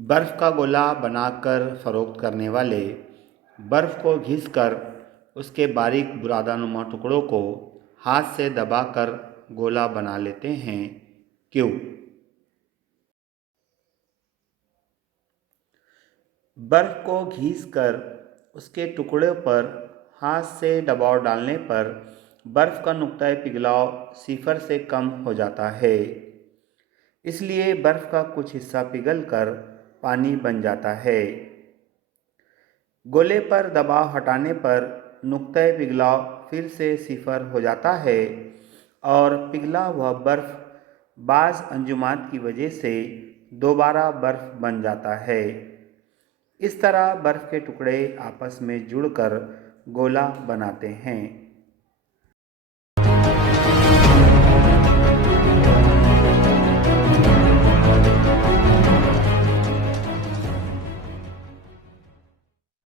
बर्फ़ का गोला बनाकर फ़रोख्त करने वाले बर्फ़ को घिसकर उसके बारीक बुरादानुमा टुकड़ों को हाथ से दबाकर गोला बना लेते हैं। क्यों? बर्फ़ को घिसकर उसके टुकड़ों पर हाथ से दबाव डालने पर बर्फ़ का नुक्ता पिघलाव सिफर से कम हो जाता है। इसलिए बर्फ़ का कुछ हिस्सा पिघलकर पानी बन जाता है। गोले पर दबाव हटाने पर नुक्ता पिघलाव फिर से सिफर हो जाता है और पिघला हुआ बर्फ़ बाज़ अंजुमात की वजह से दोबारा बर्फ़ बन जाता है। इस तरह बर्फ़ के टुकड़े आपस में जुड़कर गोला बनाते हैं।